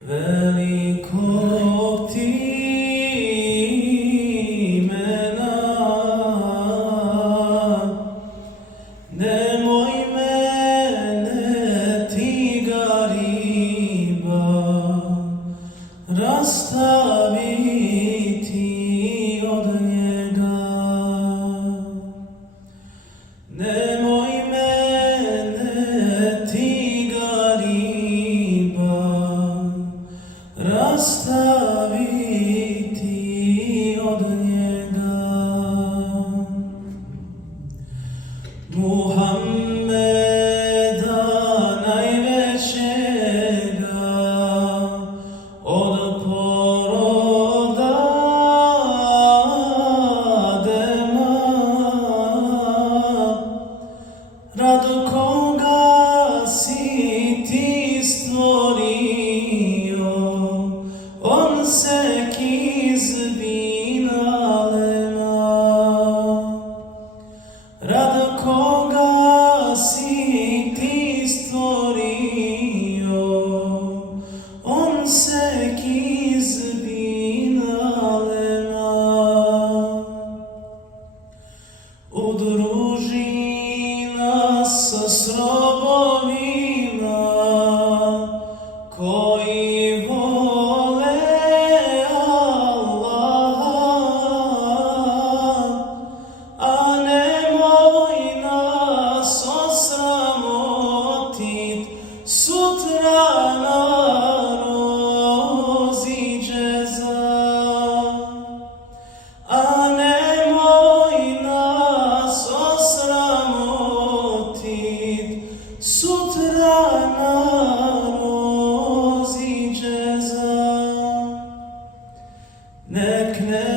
Velikog ti imena, nemoj mene ti gariba rastaviti od njega. Nemoj mene ti gariba rastaviti od njega. Muhammeda najvećega od poroda Adema, rado koga si ti stvorio, on se kizbina lema. Rado koga si ti stvorio, on se kizbina lema. Udruži nas sa srobovima koji vole Allaha, a nemoj nas osramotit sutra na rozi džeza. A nemoj nas osramotit sutra na rozi džeza. Nek ne